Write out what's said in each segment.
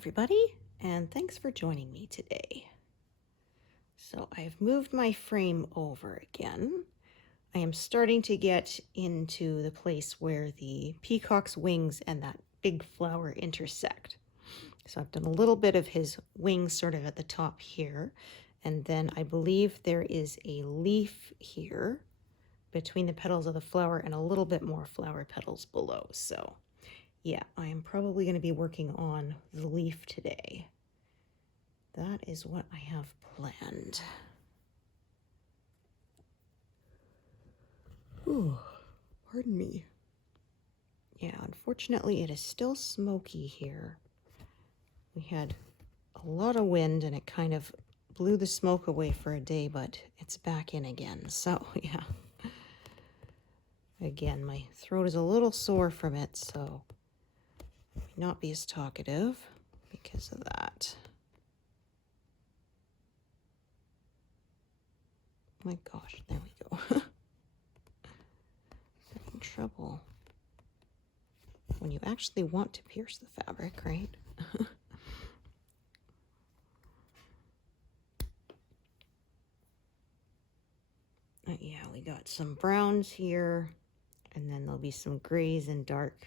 everybody, and thanks for joining me today. So I've moved my frame over again. I am starting to get into the place where the peacock's wings and that big flower intersect. So I've done a little bit of his wings sort of at the top here, and then I believe there is a leaf here between the petals of the flower and a little bit more flower petals below. So yeah, I am probably going to be working on the leaf today. That is what I have planned. Ooh, pardon me. Yeah, unfortunately it is still smoky here. We had a lot of wind and it kind of blew the smoke away for a day, but it's back in again. So yeah. Again, my throat is a little sore from it, so not be as talkative because of that. My gosh, there we go. Having trouble when you actually want to pierce the fabric, right? Yeah, we got some browns here, and then there'll be some grays and dark.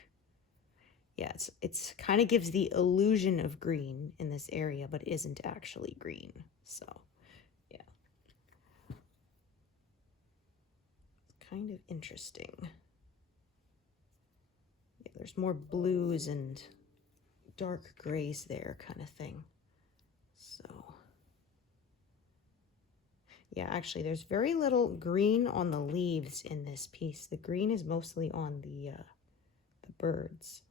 Yeah, it's kind of gives the illusion of green in this area, but isn't actually green. So, yeah. It's kind of interesting. Yeah, there's more blues and dark grays there kind of thing. So, yeah, actually, there's very little green on the leaves in this piece. The green is mostly on the birds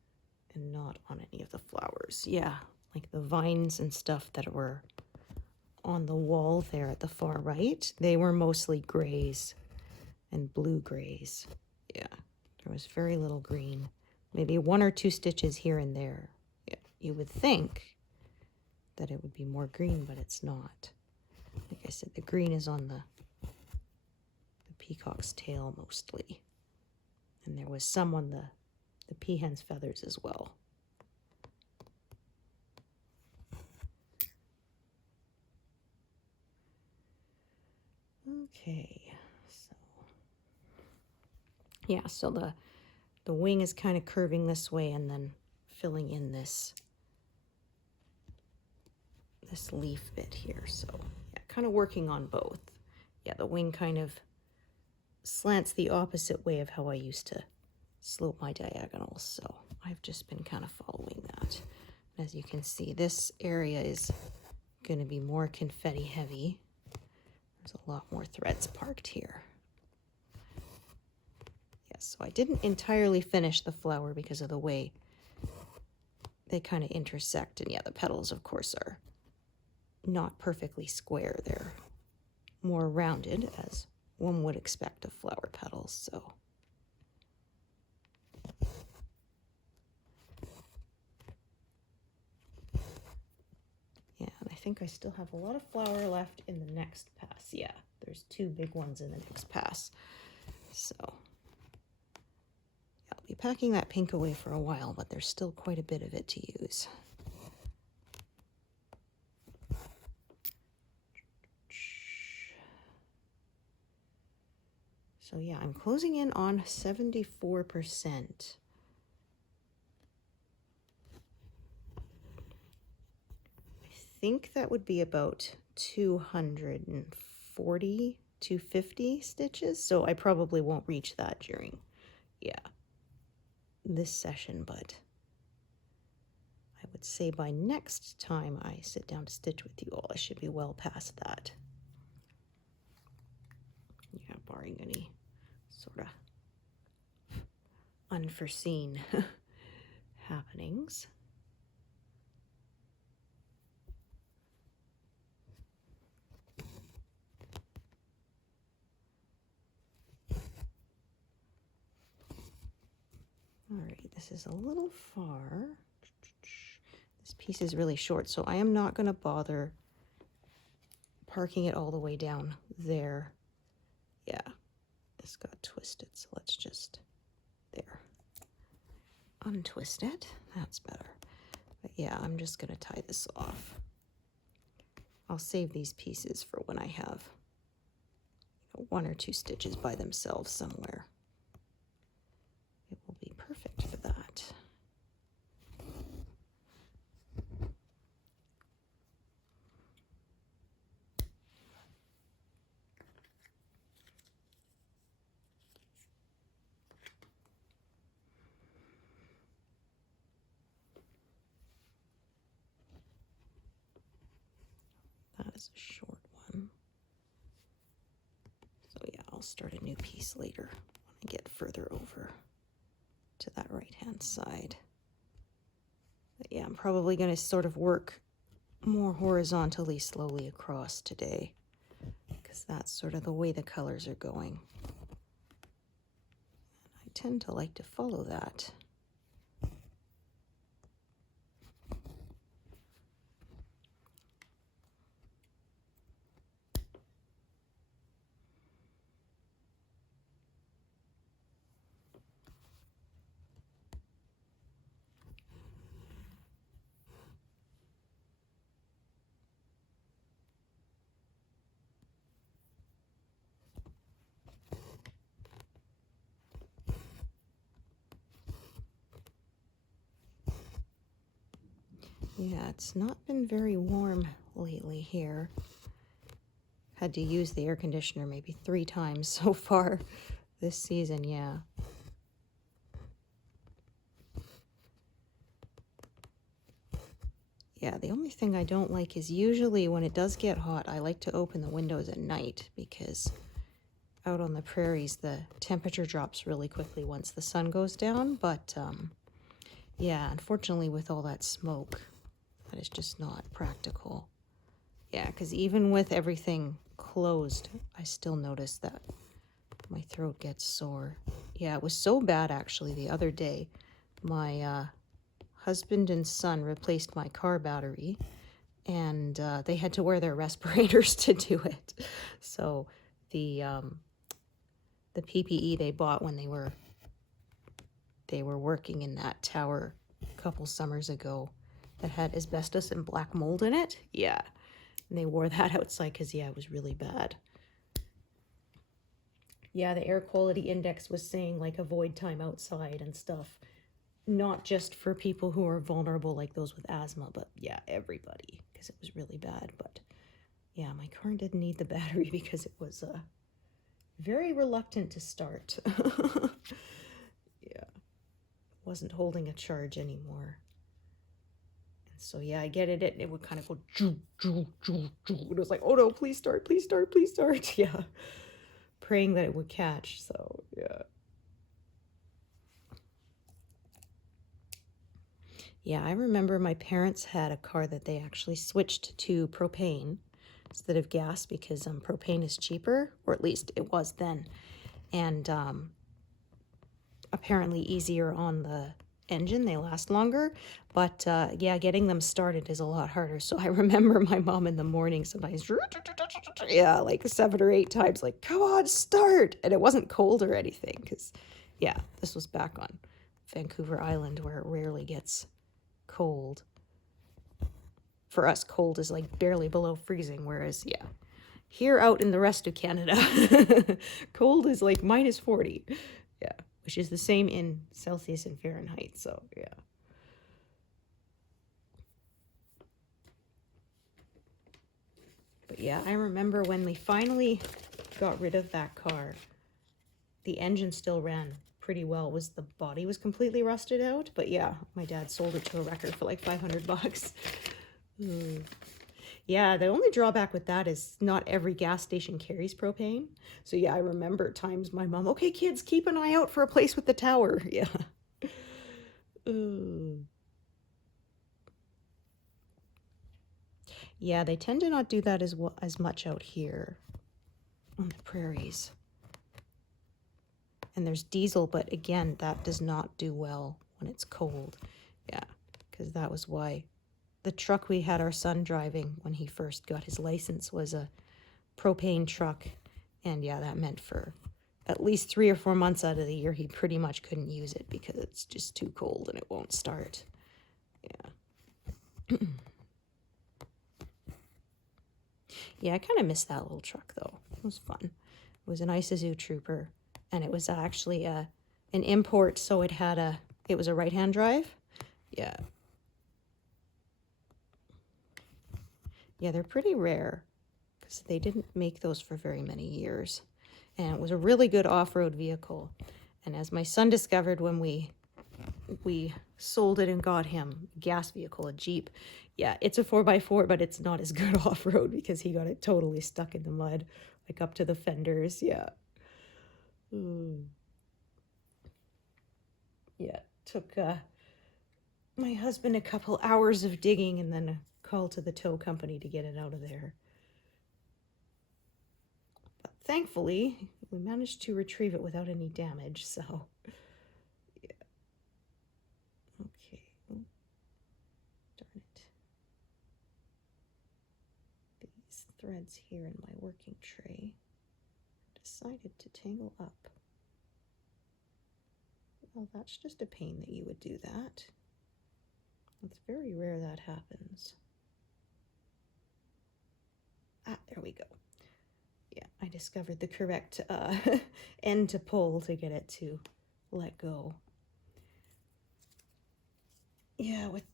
and not on any of the flowers. Yeah, like the vines and stuff that were on the wall there at the far right, they were mostly grays and blue grays. Yeah, there was very little green. Maybe 1 or 2 stitches here and there. Yeah, you would think that it would be more green, but it's not. Like I said, the green is on the peacock's tail mostly. And there was some on the peahen's feathers as well. Okay, so yeah, so the wing is kind of curving this way and then filling in this leaf bit here. So yeah, kind of working on both. Yeah, the wing kind of slants the opposite way of how I used to slope my diagonals. So I've just been kind of following that. As you can see, this area is going to be more confetti heavy. There's a lot more threads parked here. Yes, so I didn't entirely finish the flower because of the way they kind of intersect. And yeah, the petals, of course, are not perfectly square. They're more rounded, as one would expect of flower petals. So yeah, and I think I still have a lot of flower left in the next pass. Yeah, there's 2 big ones in the next pass. So yeah, I'll be packing that pink away for a while, but there's still quite a bit of it to use. So yeah, I'm closing in on 74%. I think that would be about 240, 250 stitches. So I probably won't reach that during, yeah, this session, but I would say by next time I sit down to stitch with you all, I should be well past that. Yeah, barring any sort of unforeseen happenings. All right, this is a little far. This piece is really short, so I am not going to bother parking it all the way down there. Yeah, this got twisted, so let's just, there, untwist it. That's better. But yeah, I'm just going to tie this off. I'll save these pieces for when I have one or two stitches by themselves somewhere. It will be perfect for that. That is a short one. So yeah, I'll start a new piece later when I get further over to that right-hand side. But yeah, I'm probably going to sort of work more horizontally slowly across today, because that's sort of the way the colors are going. I tend to like to follow that. Yeah, it's not been very warm lately here. Had to use the air conditioner maybe 3 times so far this season, yeah. Yeah, the only thing I don't like is usually when it does get hot, I like to open the windows at night, because out on the prairies, the temperature drops really quickly once the sun goes down. But yeah, unfortunately with all that smoke, that is just not practical. Yeah, because even with everything closed, I still notice that my throat gets sore. Yeah, it was so bad actually the other day. My husband and son replaced my car battery, and they had to wear their respirators to do it. So the PPE they bought when they were working in that tower a couple summers ago that had asbestos and black mold in it. Yeah, and they wore that outside because, yeah, it was really bad. Yeah, the air quality index was saying like avoid time outside and stuff. Not just for people who are vulnerable like those with asthma, but yeah, everybody, because it was really bad. But yeah, my car didn't need the battery because it was very reluctant to start. Yeah, wasn't holding a charge anymore. And so yeah, I get it, and it would kind of go joo, joo, joo, joo. And it was like, oh no, please start, please start, please start. Yeah, praying that it would catch. So yeah. Yeah, I remember my parents had a car that they actually switched to propane instead of gas, because propane is cheaper, or at least it was then, and apparently easier on the engine. They last longer, but yeah, getting them started is a lot harder. So I remember my mom in the morning sometimes, yeah, like 7 or 8 times, like, come on, start. And it wasn't cold or anything, because yeah, this was back on Vancouver Island, where it rarely gets cold. For us, cold is like barely below freezing, whereas yeah, here out in the rest of Canada, cold is like -40. Yeah, which is the same in Celsius and Fahrenheit. So yeah. But yeah, I remember when we finally got rid of that car, the engine still ran pretty well. The body was completely rusted out, but yeah, my dad sold it to a wrecker for like $500. Yeah, the only drawback with that is not every gas station carries propane. So yeah, I remember times my mom, okay, kids, keep an eye out for a place with the tower. Yeah. Yeah, they tend to not do that as much out here on the prairies. And there's diesel, but again, that does not do well when it's cold. Yeah, because that was why the truck we had our son driving when he first got his license was a propane truck. And yeah, that meant for at least 3 or 4 months out of the year, he pretty much couldn't use it because it's just too cold and it won't start. Yeah. Yeah, I kind of missed that little truck, though. It was fun. It was an Isuzu Trooper, and it was actually an import, so it was a right-hand drive. Yeah. Yeah, they're pretty rare because they didn't make those for very many years. And it was a really good off-road vehicle. And as my son discovered when we sold it and got him a gas vehicle, a Jeep, yeah, it's a 4x4, but it's not as good off-road because he got it totally stuck in the mud, like up to the fenders. Yeah. Yeah, took my husband a couple hours of digging and then a call to the tow company to get it out of there. But thankfully, we managed to retrieve it without any damage, so yeah. Okay. Oh, darn it. These threads here in my working tray decided to tangle up. Well, that's just a pain that you would do that. It's very rare that happens. Ah, there we go. Yeah, I discovered the correct end to pull to get it to let go. Yeah, with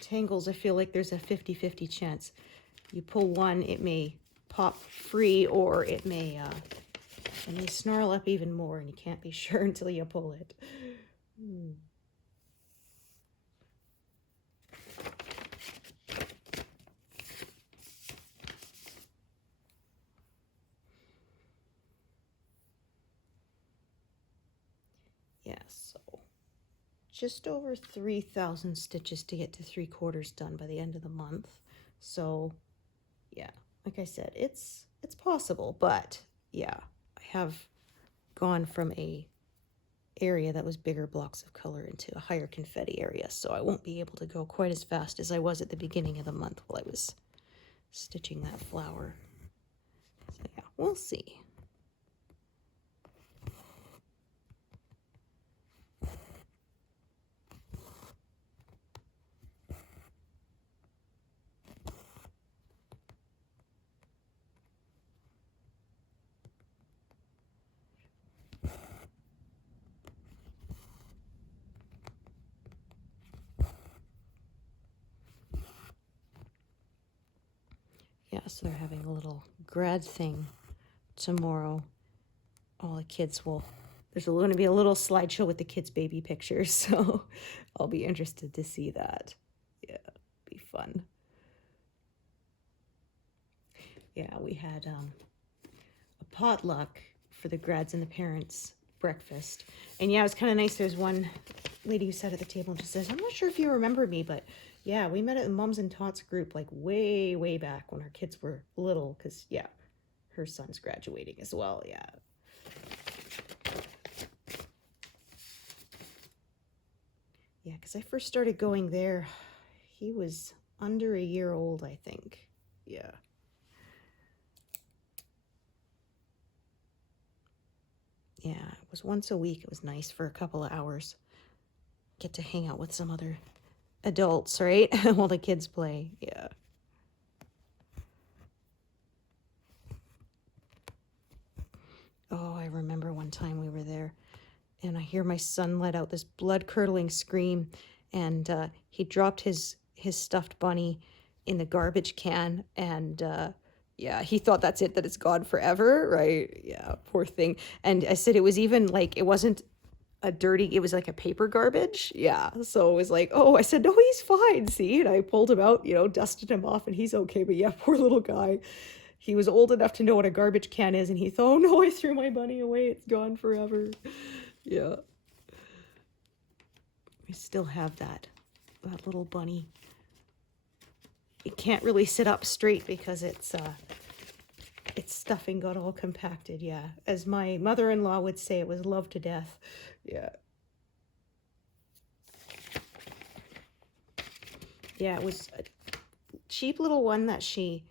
tangles, I feel like there's a 50-50 chance. You pull one, it may pop free, or it may snarl up even more, and you can't be sure until you pull it. Yeah, so just over 3,000 stitches to get to 3/4 done by the end of the month. So yeah, like I said, it's possible, but yeah, I have gone from a area that was bigger blocks of color into a higher confetti area, so I won't be able to go quite as fast as I was at the beginning of the month while I was stitching that flower. So yeah, we'll see. Yeah, so they're having a little grad thing tomorrow. All the kids there's going to be a little slideshow with the kids' baby pictures, so I'll be interested to see that. Yeah, be fun. Yeah, we had a potluck for the grads and the parents breakfast. And yeah, it was kind of nice. There's one lady who sat at the table and she says, I'm not sure if you remember me, but yeah, we met at the Moms and Tots group like way, way back when our kids were little, because yeah, her son's graduating as well. Yeah. Yeah, because I first started going there, he was under a year old, I think. Yeah. Yeah, it was once a week. It was nice for a couple of hours. Get to hang out with some other adults, right? While the kids play. Yeah. Oh, I remember one time we were there and I hear my son let out this blood-curdling scream, and he dropped his stuffed bunny in the garbage can, and yeah, he thought that's it, that it's gone forever, right? Yeah, poor thing. And I said it was even like, it wasn't it was like a paper garbage. Yeah, so it was like, oh, I said, no, he's fine, see? And I pulled him out, dusted him off, and he's okay. But yeah, poor little guy. He was old enough to know what a garbage can is, and he thought, oh no, I threw my bunny away, it's gone forever. Yeah. We still have that little bunny. It can't really sit up straight because its stuffing got all compacted. Yeah, as my mother-in-law would say, it was love to death. Yeah. Yeah, it was a cheap little one that she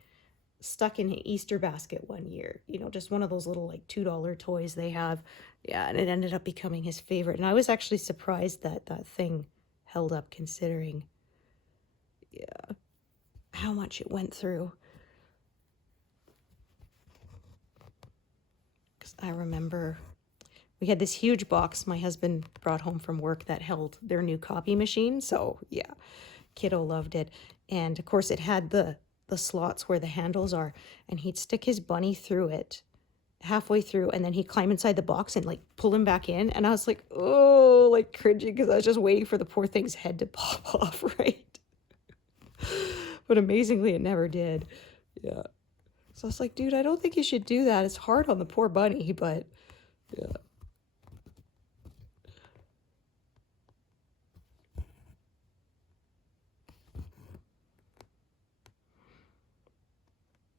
stuck in an Easter basket one year. Just one of those little like $2 toys they have. Yeah, and it ended up becoming his favorite. And I was actually surprised that that thing held up, considering, yeah, how much it went through. I remember we had this huge box my husband brought home from work that held their new copy machine. So yeah, kiddo loved it. And of course it had the slots where the handles are, and he'd stick his bunny through it halfway through, and then he'd climb inside the box and like pull him back in. And I was like, oh, like cringing, because I was just waiting for the poor thing's head to pop off, right? But amazingly, it never did. Yeah. So I was like, dude, I don't think you should do that. It's hard on the poor bunny, but yeah.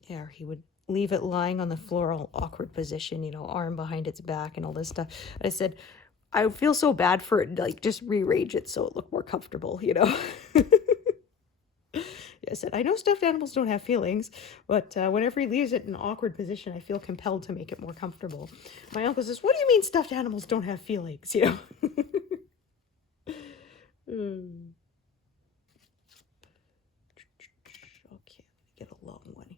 Yeah, or he would leave it lying on the floor, all awkward position, you know, arm behind its back and all this stuff. I said, I feel so bad for it, like just rearrange it so it looked more comfortable, you know. Yeah, I said, I know stuffed animals don't have feelings, but whenever he leaves it in an awkward position, I feel compelled to make it more comfortable. My uncle says, what do you mean stuffed animals don't have feelings, you know? Okay, get a long one.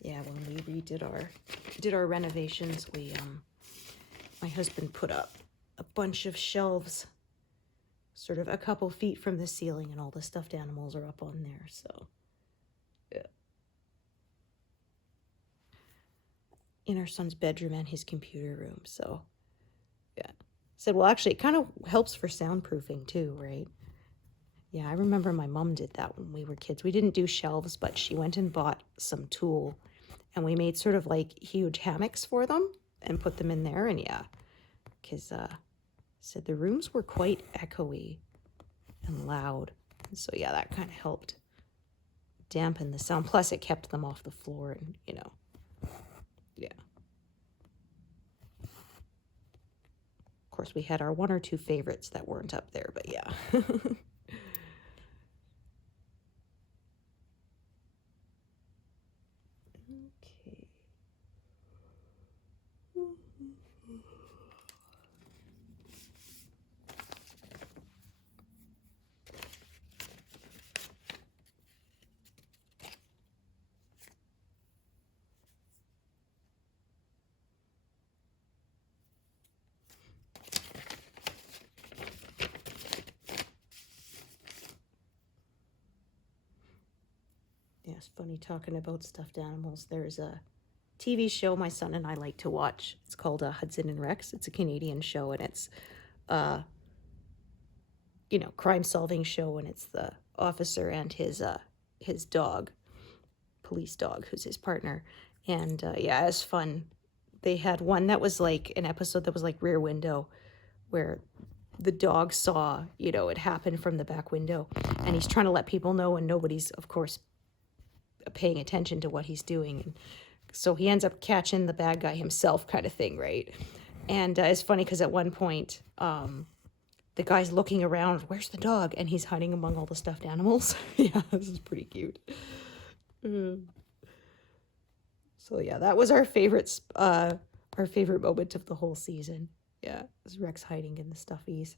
Yeah, when we did our renovations, my husband put up a bunch of shelves, sort of a couple feet from the ceiling, and all the stuffed animals are up on there. So, yeah. In our son's bedroom and his computer room. So, yeah. Said, well, actually, it kind of helps for soundproofing too, right? Yeah, I remember my mom did that when we were kids. We didn't do shelves, but she went and bought some tulle, and we made sort of like huge hammocks for them and put them in there. And yeah, because said the rooms were quite echoey and loud. And so yeah, that kind of helped dampen the sound. Plus it kept them off the floor, and you know, yeah. Of course, we had our one or two favorites that weren't up there, but yeah. Yeah, it's funny talking about stuffed animals. There's a TV show my son and I like to watch. It's called Hudson and Rex. It's a Canadian show, and it's you know, crime-solving show, and it's the officer and his dog, police dog, who's his partner. And yeah, it's fun. They had one that was like an episode that was like Rear Window, where the dog saw, you know, it happened from the back window, and he's trying to let people know, and nobody's, of course, paying attention to what he's doing. And so he ends up catching the bad guy himself, kind of thing, right? And it's funny because at one point, the guy's looking around, where's the dog? And he's hiding among all the stuffed animals. Yeah, this is pretty cute. So yeah, that was our favorite moment of the whole season. Yeah, it was Rex hiding in the stuffies.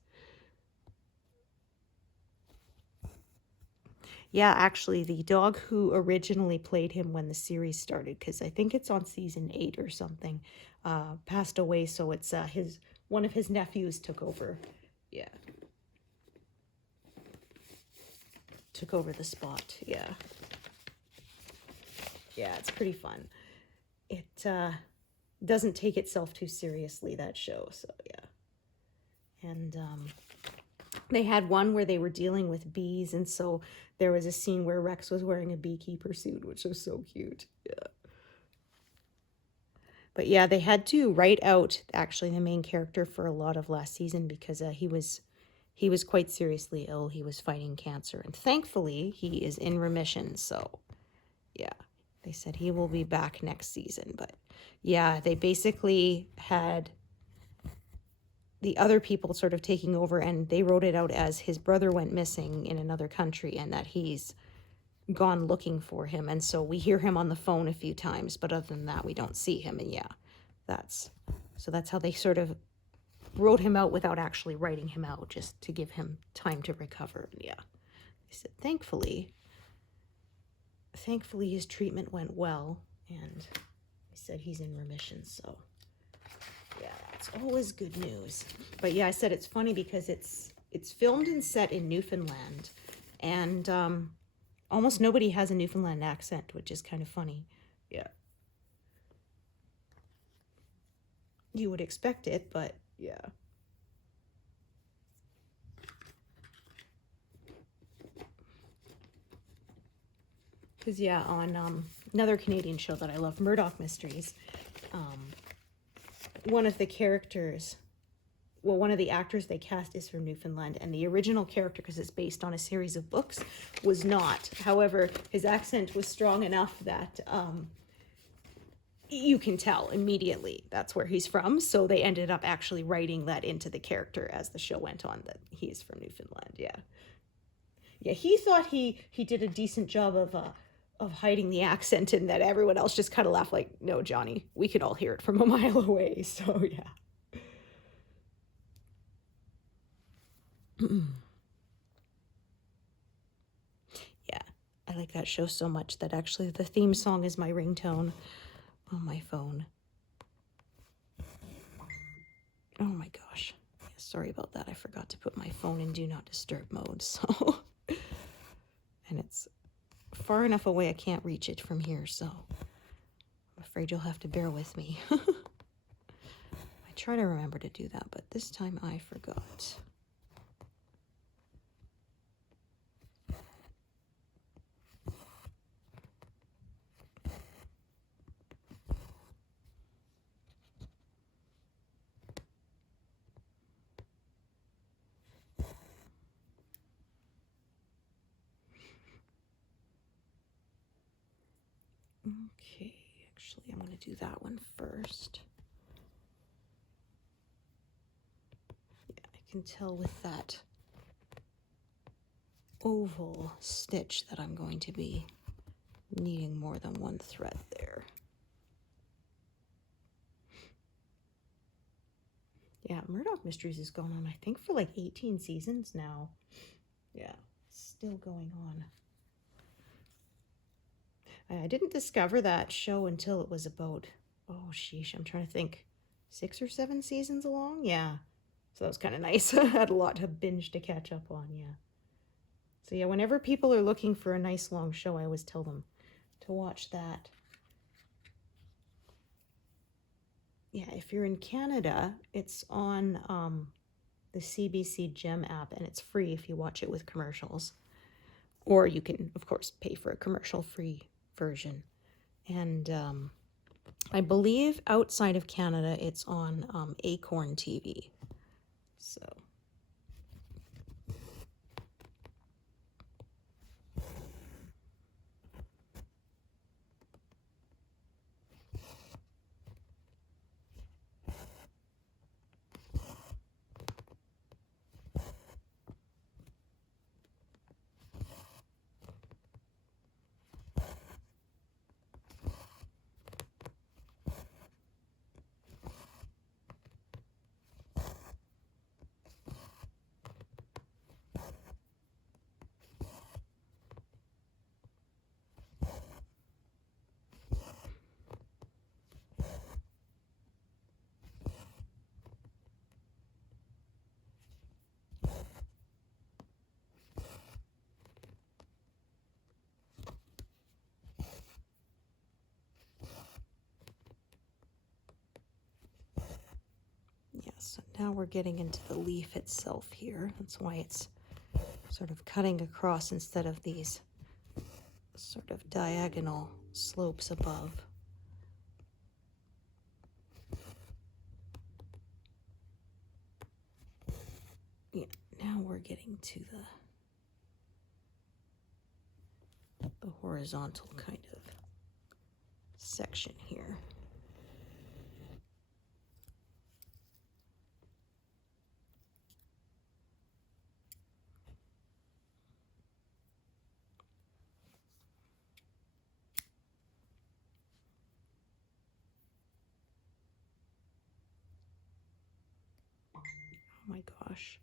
Yeah, actually, the dog who originally played him when the series started, because I think it's on season 8 or something, passed away. So it's one of his nephews took over. Yeah, took over the spot. Yeah, yeah, it's pretty fun. It doesn't take itself too seriously, that show. So yeah, and they had one where they were dealing with bees, and so there was a scene where Rex was wearing a beekeeper suit, which was so cute. Yeah. But yeah, they had to write out actually the main character for a lot of last season because he was quite seriously ill. He was fighting cancer, and thankfully he is in remission. So yeah, they said he will be back next season. But yeah, they basically had the other people sort of taking over, and they wrote it out as his brother went missing in another country and that he's gone looking for him. And so we hear him on the phone a few times, but other than that, we don't see him. And yeah, that's how they sort of wrote him out without actually writing him out, just to give him time to recover. Yeah, I said, thankfully his treatment went well, and he said he's in remission, so yeah, it's always good news. But yeah, I said it's funny because it's filmed and set in Newfoundland, and almost nobody has a Newfoundland accent, which is kind of funny. Yeah. You would expect it, but yeah. Because yeah, on another Canadian show that I love, Murdoch Mysteries, one of the characters, well, one of the actors they cast is from Newfoundland, and the original character, because it's based on a series of books, was not. However, his accent was strong enough that you can tell immediately that's where he's from, so they ended up actually writing that into the character as the show went on, that he's from Newfoundland. Yeah, he thought he did a decent job of hiding the accent, and that everyone else just kind of laughed like, no, Johnny, we could all hear it from a mile away. So yeah. Yeah, I like that show so much that actually the theme song is my ringtone on my phone. Oh my gosh. Yeah, sorry about that. I forgot to put my phone in do not disturb mode, so and it's far enough away I can't reach it from here, so I'm afraid you'll have to bear with me. I try to remember to do that, but this time I forgot. Okay, actually I'm going to do that one first. Yeah, I can tell with that oval stitch that I'm going to be needing more than one thread there. Yeah, Murdoch Mysteries has gone on, I think, for like 18 seasons now. Yeah, still going on. I didn't discover that show until it was about, oh sheesh, I'm trying to think, 6 or 7 seasons along? Yeah. So that was kind of nice. I had a lot to binge to catch up on, yeah. So yeah, whenever people are looking for a nice long show, I always tell them to watch that. Yeah, if you're in Canada, it's on the CBC Gem app, and it's free if you watch it with commercials. Or you can, of course, pay for a commercial-free version. And I believe outside of Canada, it's on Acorn TV. So. So now we're getting into the leaf itself here. That's why it's sort of cutting across instead of these sort of diagonal slopes above. Yeah, now we're getting to the horizontal kind of section here. Oh my gosh.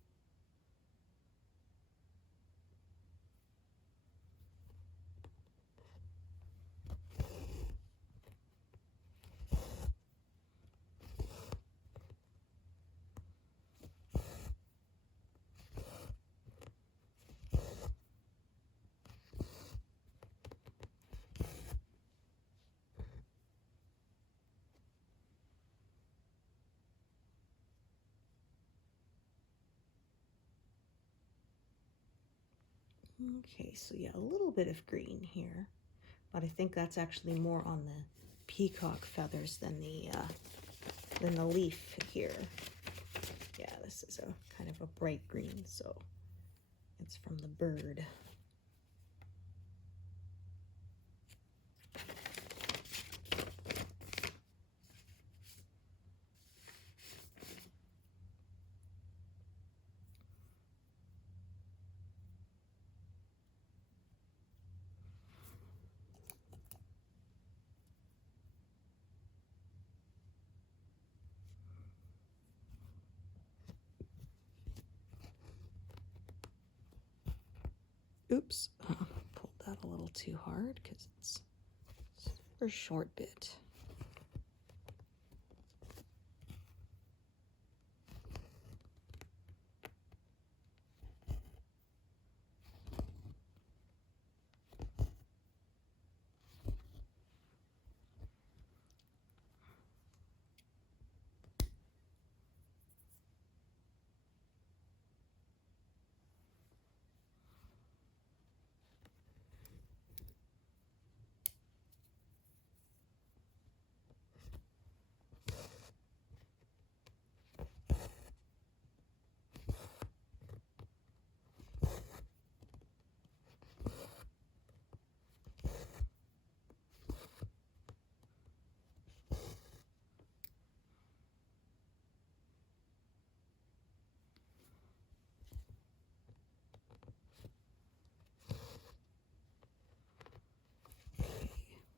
Okay, so yeah, a little bit of green here, but I think that's actually more on the peacock feathers than the leaf here. Yeah, this is a kind of a bright green, so it's from the bird. Oops, pulled that a little too hard because it's a super short bit.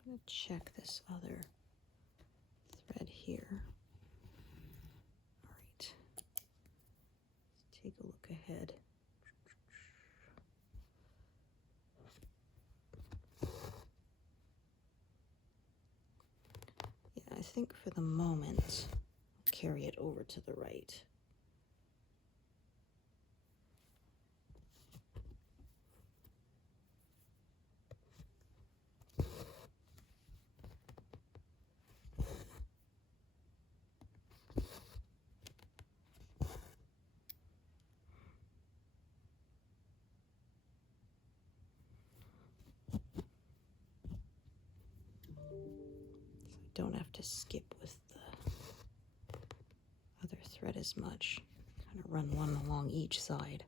I'm going to check this other thread here. All right, let's take a look ahead. Yeah, I think for the moment, I'll carry it over to the right. Don't have to skip with the other thread as much. Kind of run one along each side.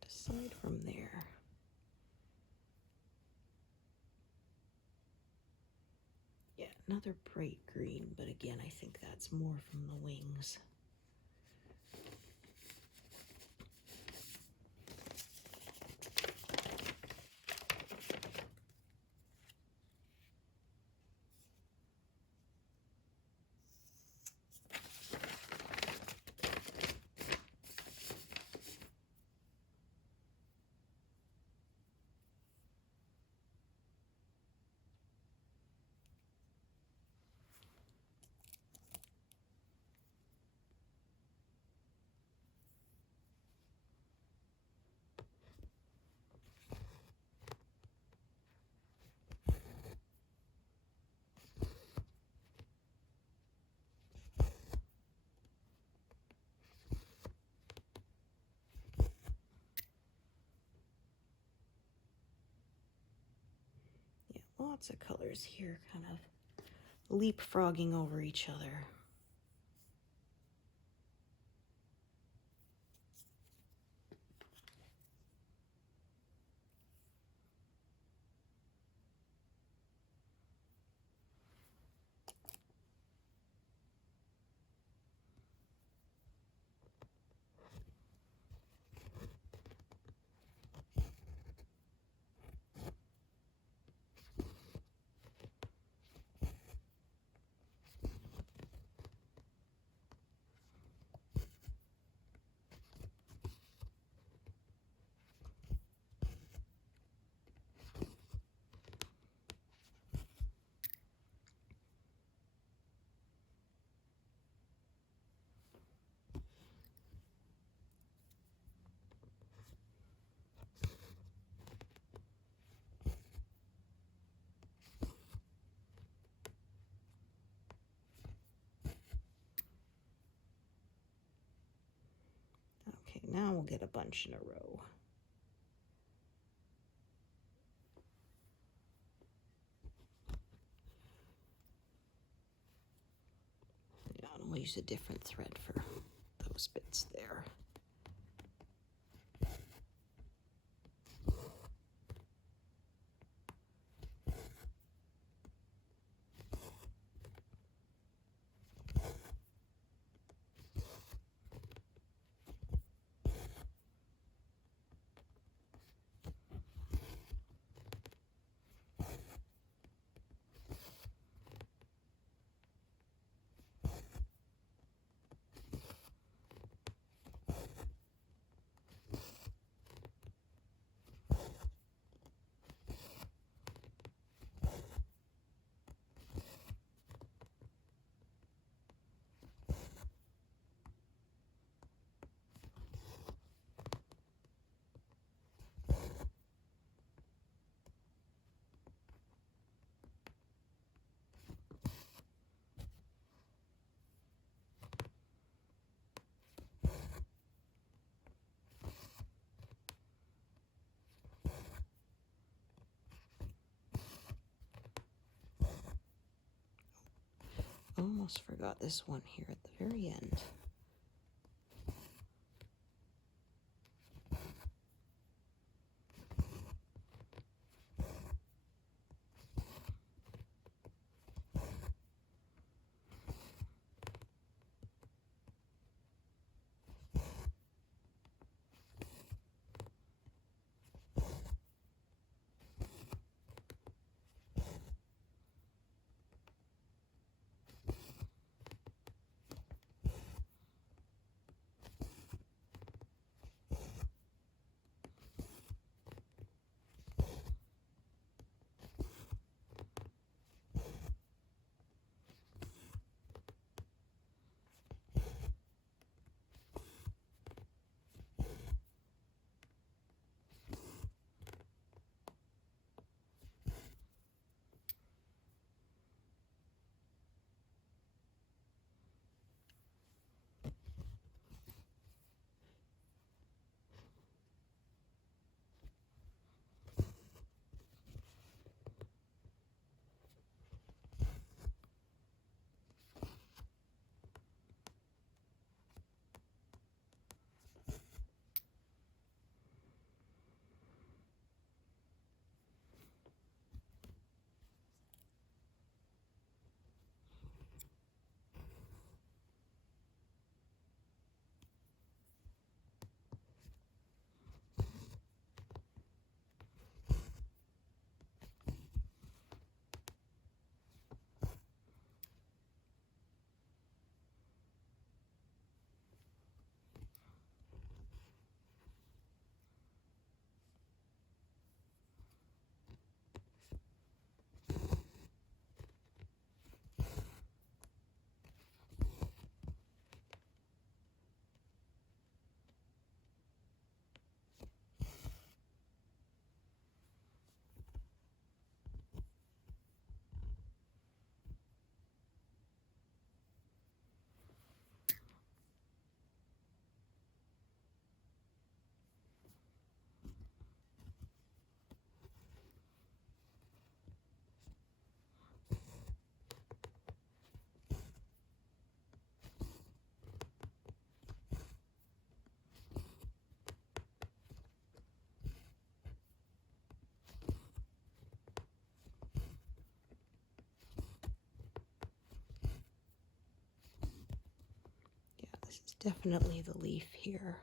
Decide from there. Yeah, another bright green, but again, I think that's more from the wings. Lots of colors here, kind of leapfrogging over each other. Okay, now we'll get a bunch in a row. Yeah, and we'll use a different thread for those bits there. Almost forgot this one here at the very end. This is definitely the leaf here.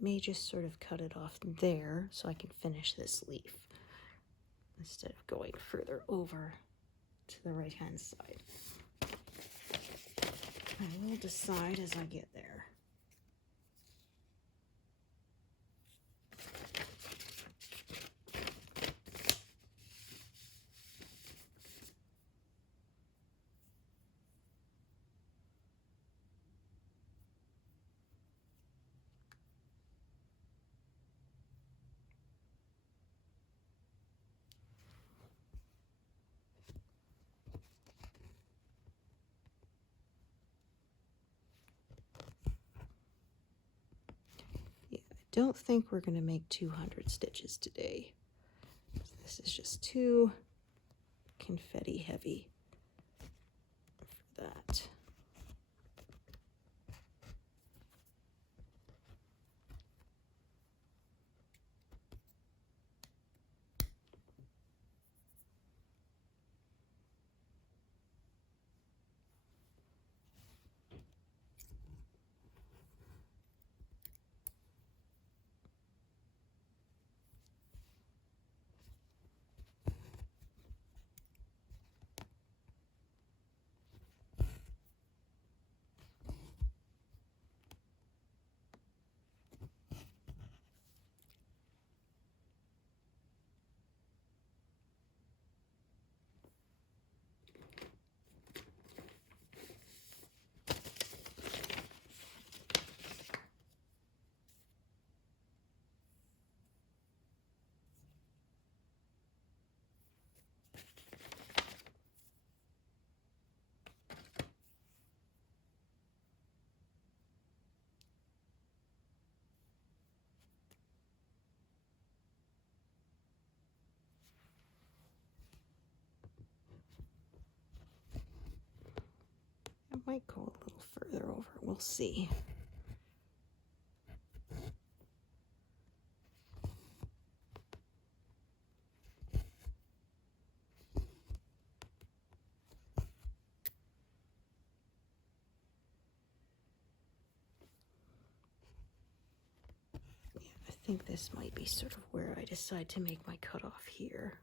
may just sort of cut it off there so I can finish this leaf instead of going further over to the right hand side. I will decide as I get there. Don't think we're going to make 200 stitches today. This is just too confetti heavy for that. I might go a little further over, we'll see. Yeah, I think this might be sort of where I decide to make my cutoff here.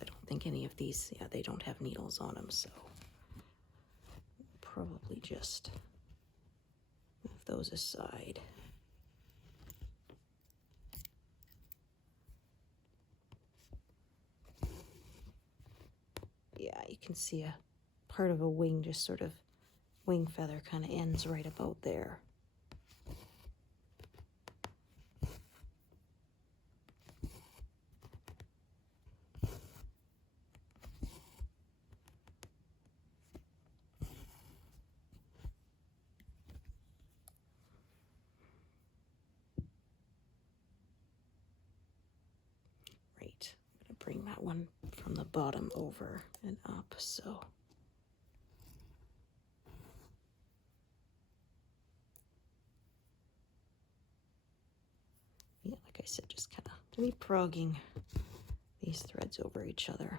I don't think any of these, yeah, they don't have needles on them, so probably just move those aside. Yeah, you can see a part of a wing, just sort of wing feather kind of ends right about there. I'm going to bring that one from the bottom over and up, so. Yeah, like I said, just kind of leapfrogging these threads over each other.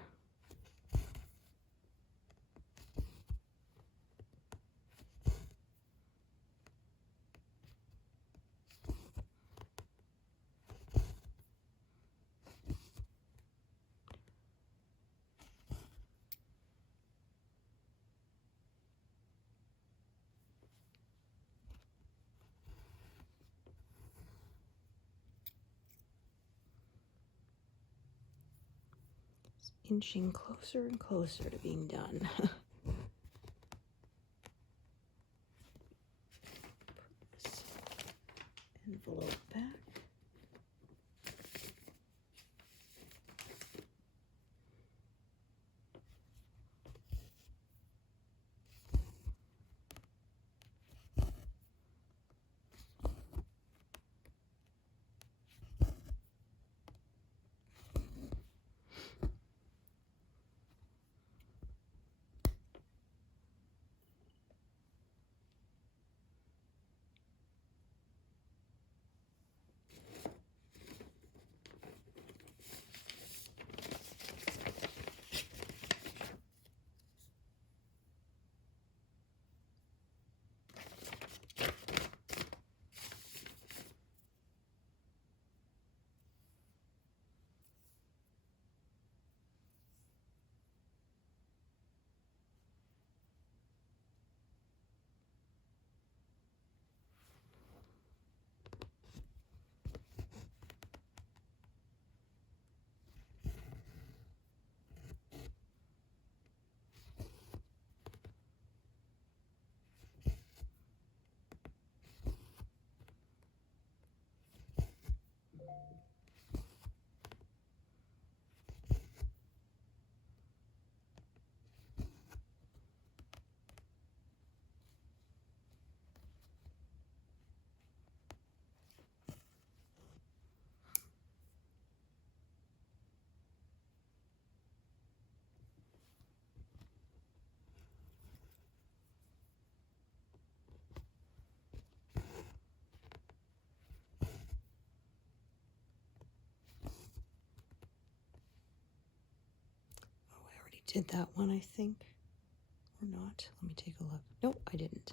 Inching closer and closer to being done. Put this envelope back. did that one, I think, or not. Let me take a look. Nope, I didn't.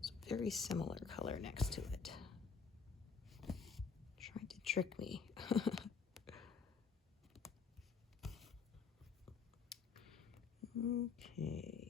It's a very similar color next to it. Trying to trick me. Okay.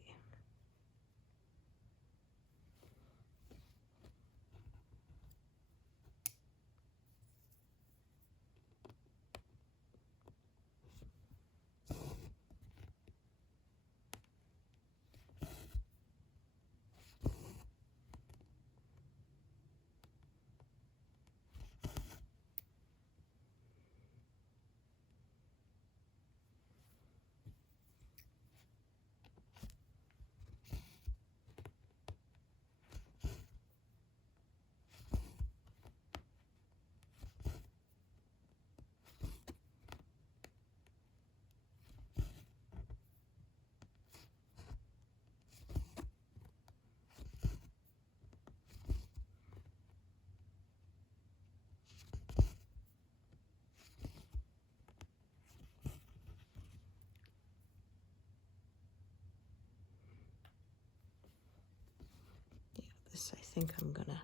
This, I think I'm gonna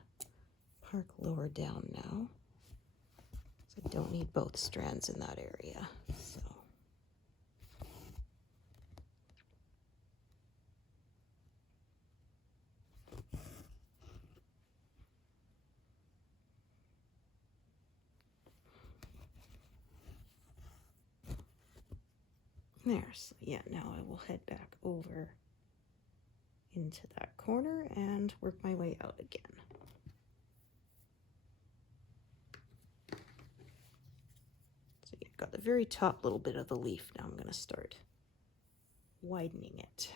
park lower down now. So I don't need both strands in that area. So there. So yeah, now I will head back over into that corner and work my way out again. So you've got the very top little bit of the leaf. Now I'm going to start widening it.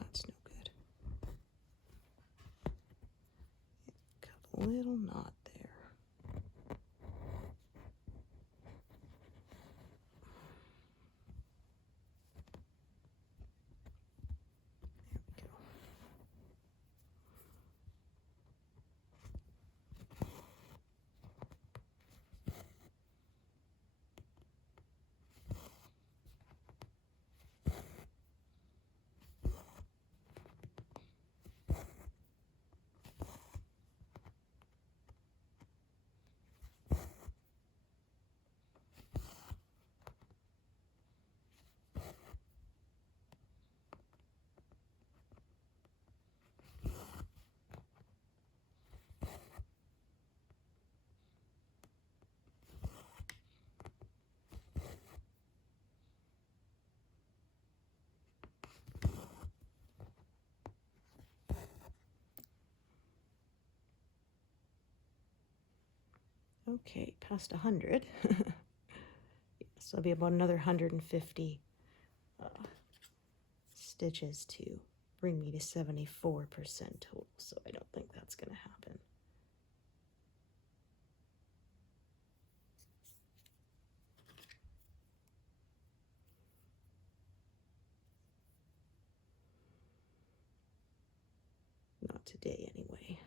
That's no good. Got a little knot there. There we go. Okay, past 100. So it'll be about another 150 stitches to bring me to 74% total. So I don't think that's going to happen. Not today, anyway.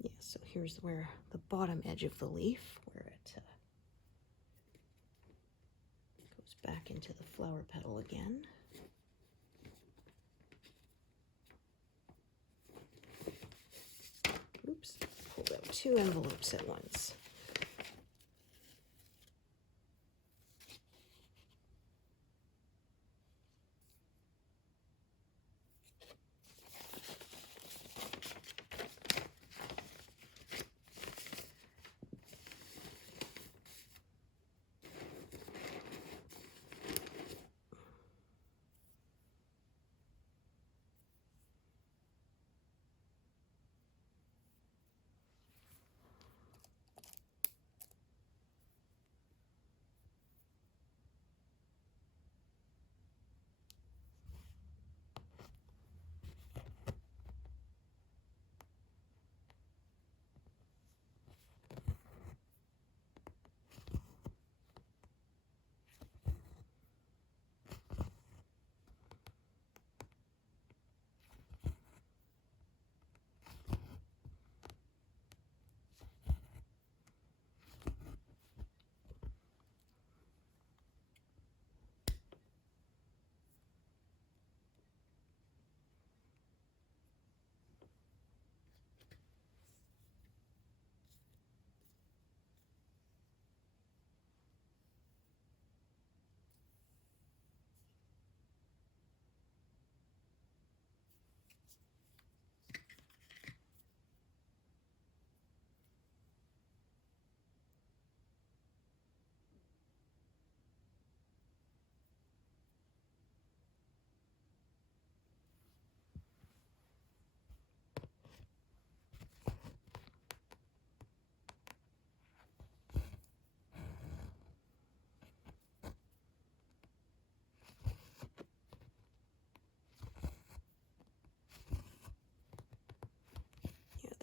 Yeah, so here's where the bottom edge of the leaf, where it goes back into the flower petal again. Oops, pulled out 2 envelopes at once.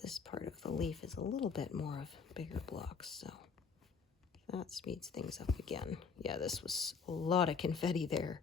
This part of the leaf is a little bit more of bigger blocks, so that speeds things up again. Yeah, this was a lot of confetti there.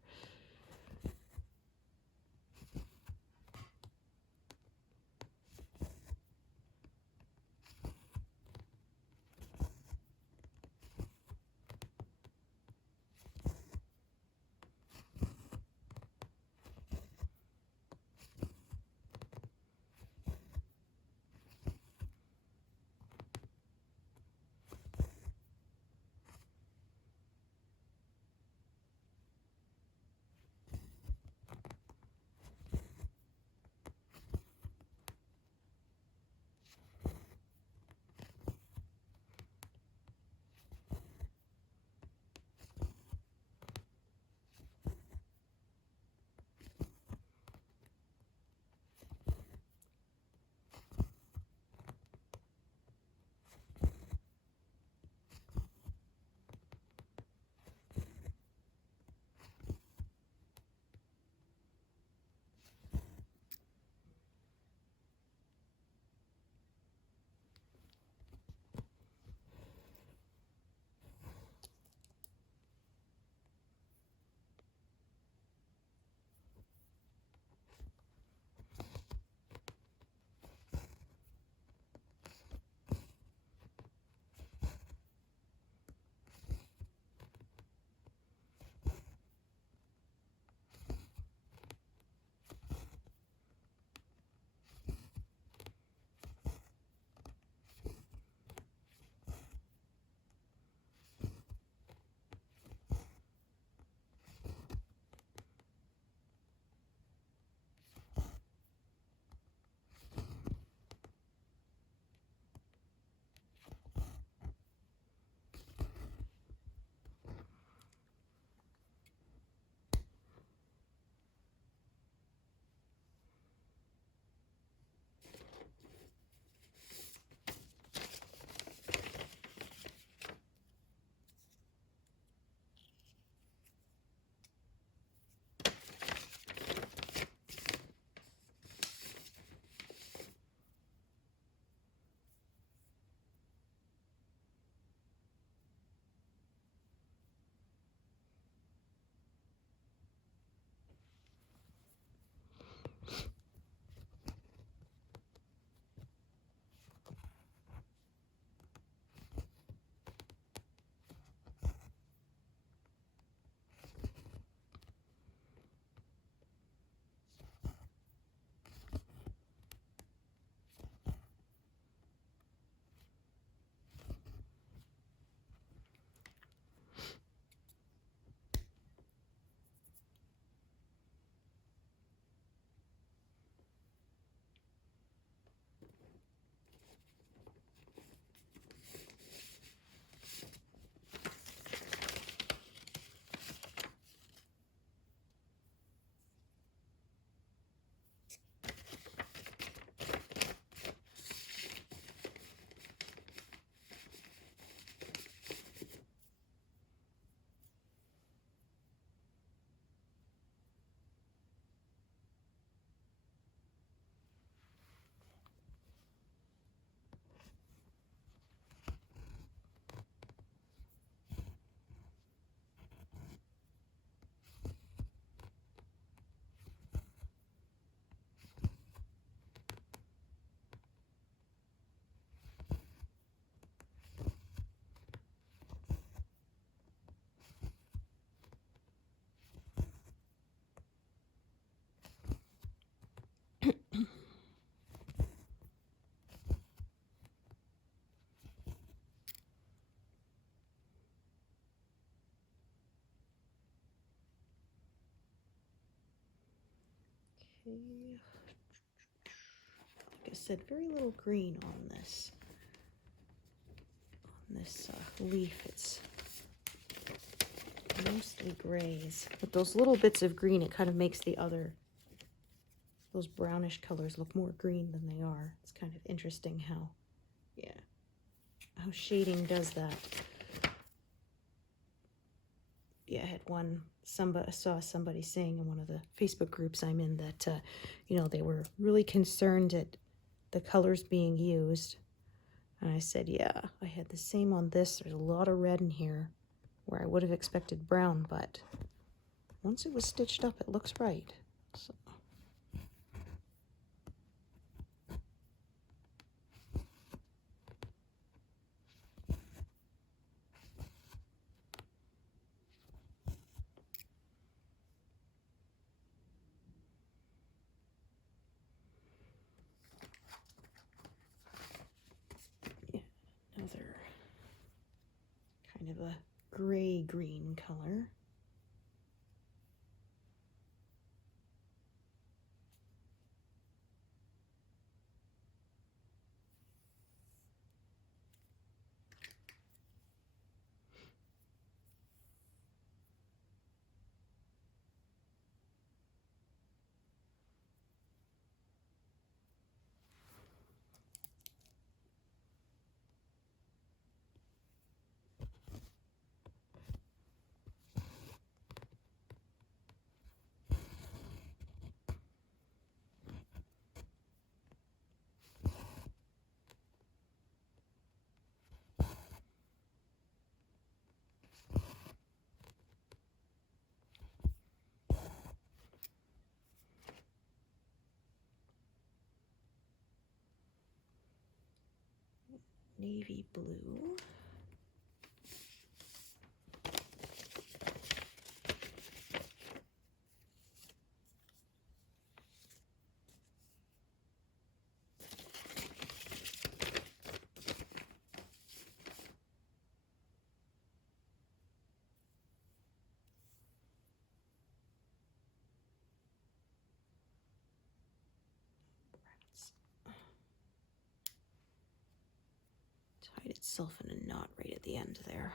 Okay. Like I said, very little green on this. Leaf, it's mostly grays. With those little bits of green, it kind of makes those brownish colors look more green than they are. It's kind of interesting how shading does that. Yeah, I had saw somebody saying in one of the Facebook groups I'm in that, they were really concerned at the colors being used. And I said, yeah, I had the same on this. There's a lot of red in here where I would have expected brown, but once it was stitched up, it looks right. So. Another kind of a gray-green color. Navy blue. Tied itself in a knot right at the end there.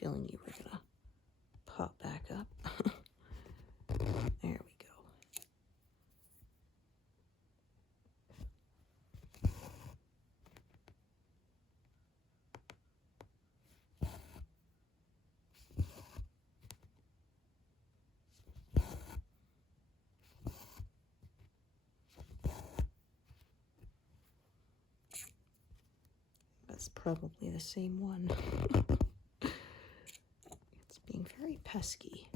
Feeling you were gonna pop back up. There we go. That's probably the same one. It's being very pesky.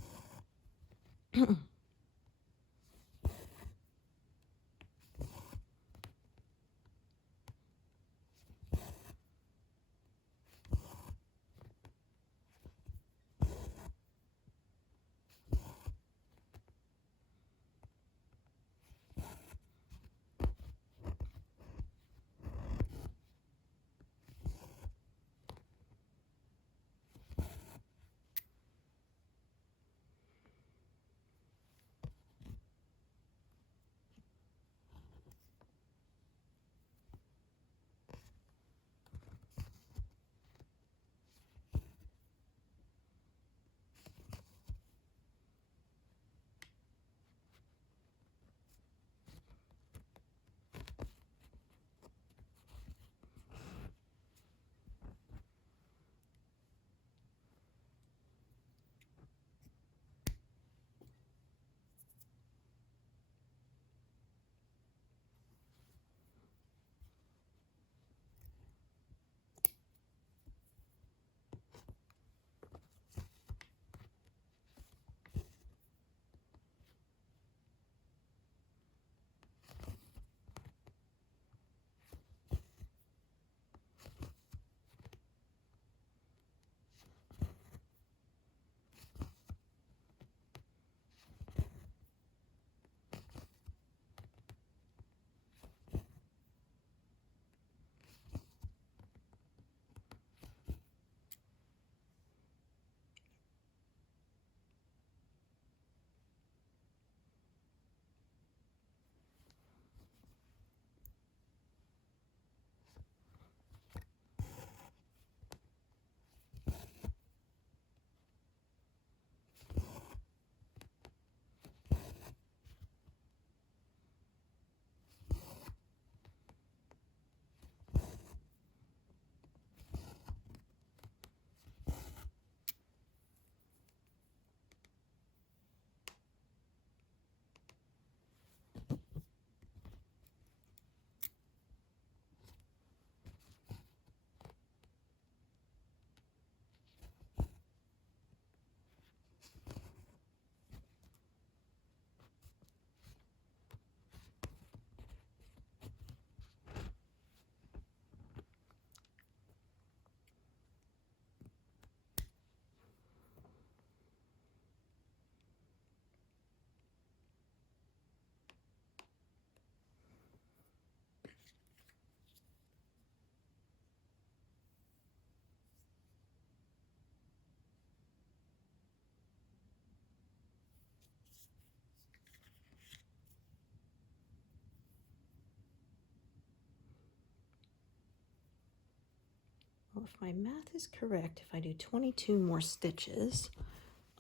So if my math is correct, if I do 22 more stitches,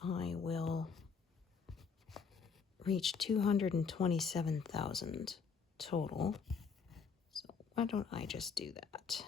I will reach 227,000 total. So why don't I just do that?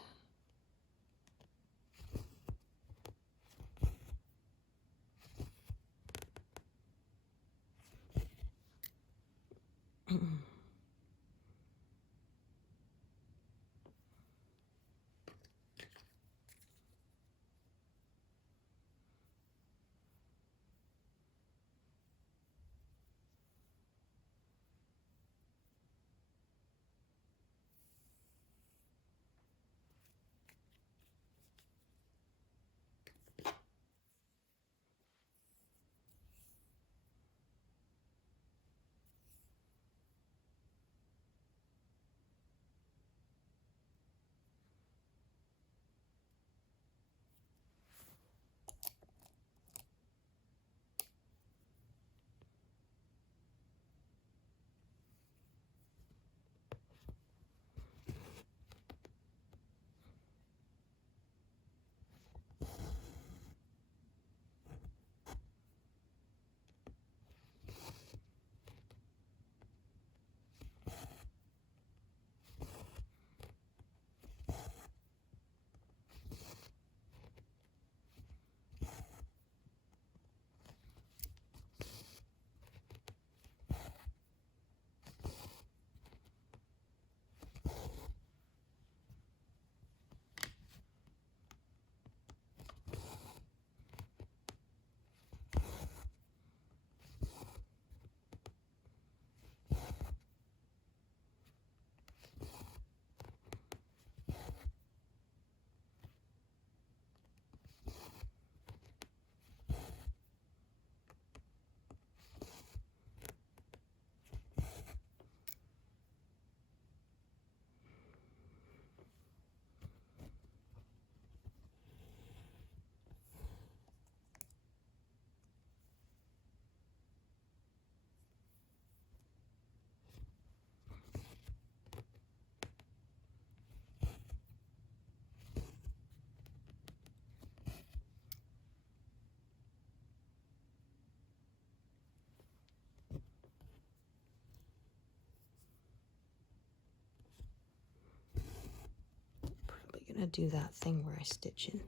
Probably gonna do that thing where I stitch in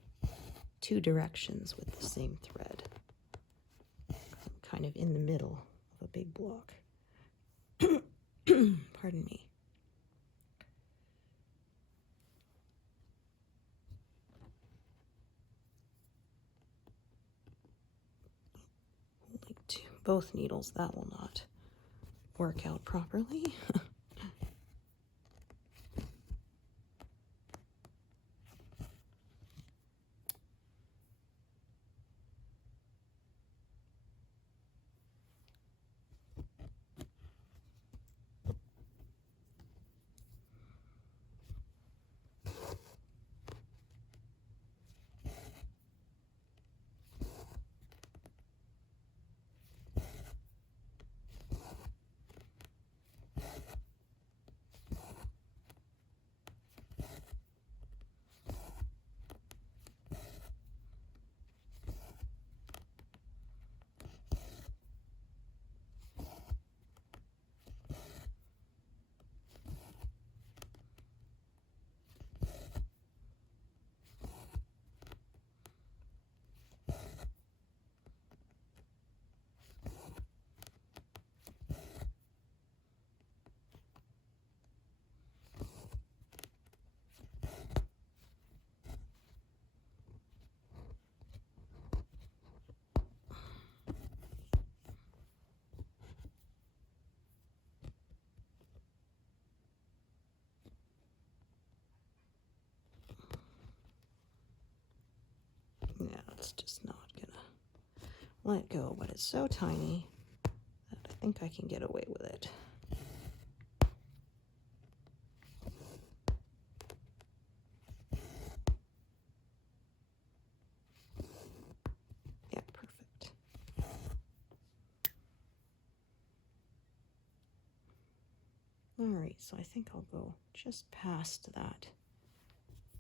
two directions with the same thread. I'm kind of in the middle of a big block. Pardon me. Holding to both needles, that will not work out properly. Yeah, it's just not gonna let go, but it's so tiny that I think I can get away with it. Yeah, perfect. All right, so I think I'll go just past that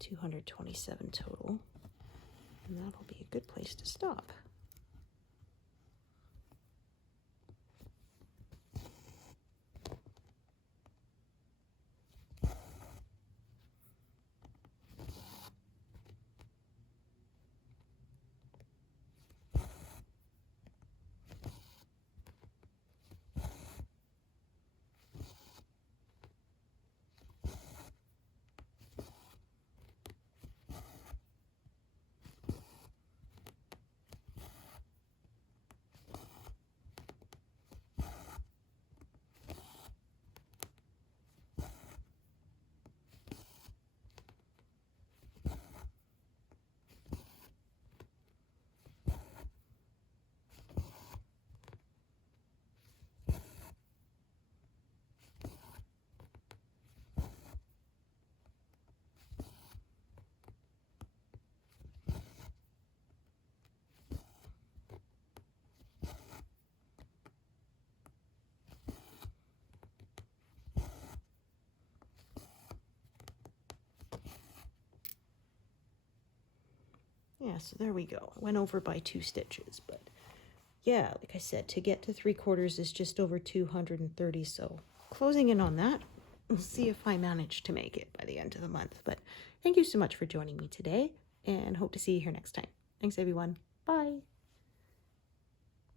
227 total, and that'll be a good place to stop. Yeah, so there we go. Went over by 2 stitches, but yeah, like I said, to get to 3/4 is just over 230, so closing in on that. We'll see if I manage to make it by the end of the month. But thank you so much for joining me today, and hope to see you here next time. Thanks, everyone. Bye.